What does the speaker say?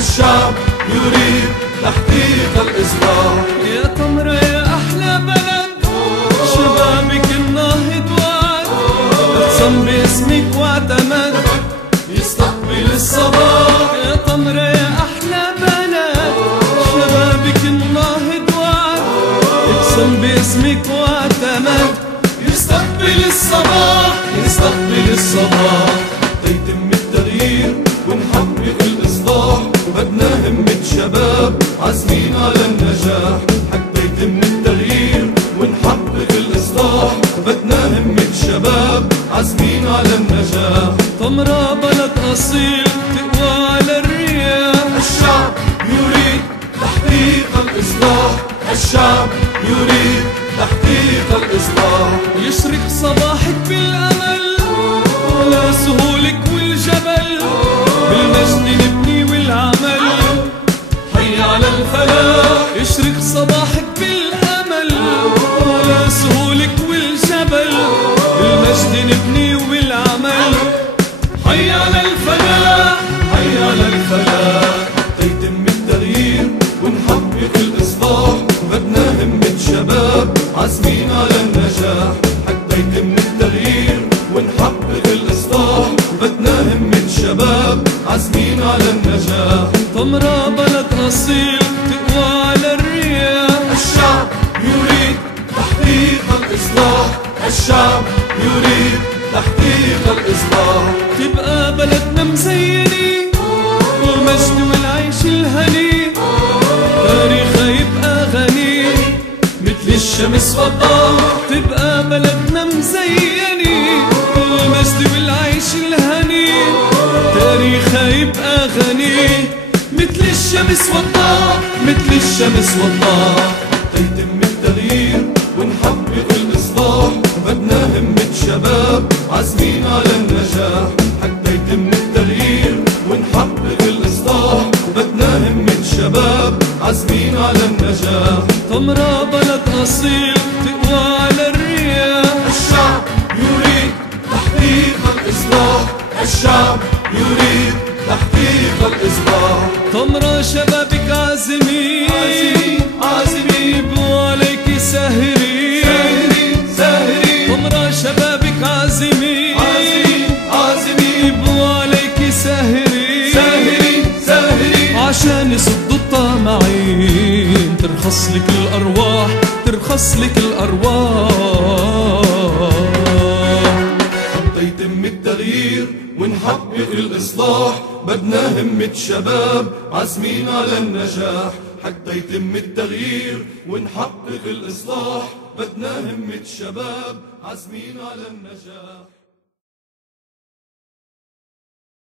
الشعب يريد تحقيق الإصلاح. يا تمرة يا أحلى بلد، شبابك الناهض وعد، اقسم باسمك واعتمد يستقبل الصباح. يا تمرة يا أحلى بلد، شبابك الناهض وعد، اقسم باسمك واعتمد يستقبل الصباح. يستقبل الصباح. حتى يتم التغيير ونحقق الإصلاح، بدنا همة شباب عازمين على النجاح. حتى يتم التغيير ونحقق الإصلاح، بدنا همة شباب عازمين على النجاح. تمرة بلد أصيل تقوى على الرياح. الشعب يريد تحقيق الإصلاح. الشعب يريد تحقيق الإصلاح. يشرق صباحك بالأمل على سهولك والجبل، بالمجد نبني والعمل حي على الفلاح. يشرق صباحك بالأمل على سهولك والجبل، بالمجد نبني والعمل حي على الفلاح. حي على الفلاح. حتى يتم التغيير ونحقق الإصلاح، بدنا همة شباب عازمين على النجاح. حتى يتم التغيير ونحقق الإصلاح، بدنا همة شباب عازمين على النجاح. تمرة بلد أصيل تقوى على الرياح. الشعب يريد تحقيق الإصلاح. الشعب يريد تحقيق الإصلاح. تبقى بلدنا مزينة والمجد والعيش الهني، تاريخها يبقى غني مثل الشمس والضوء. تبقى بلدنا مزينة والمجد والعيش الهني، تاريخها يبقى غني مثل الشمس والضوء. مثل الشمس والضوء. حتى يتم التغيير ونحقق الإصلاح، بدنا همة شباب عازمين على النجاح. حتى يتم التغيير ونحقق الإصلاح، بدنا همة شباب عازمين على النجاح. تمرة بلد أصيل تقوى على الرياح. الشعب يريد تحقيق الإصلاح. الشعب يريد تحقيق الإصلاح. تمرة شبابك عازمين عازمين يبقوا عليك ساهرين. ساهرين. تمرة شبابك عازمين عازمين يبقوا عليك ساهرين. ساهرين. عشان يصدوا الطامعين، ترخص لك الأرواح، ترخص لك الأرواح. حتى يتم التغيير ونحقق الإصلاح، بدنا همة شباب عازمين على النجاح. حتى يتم التغيير ونحقق الإصلاح، بدنا همة شباب عازمين على النجاح.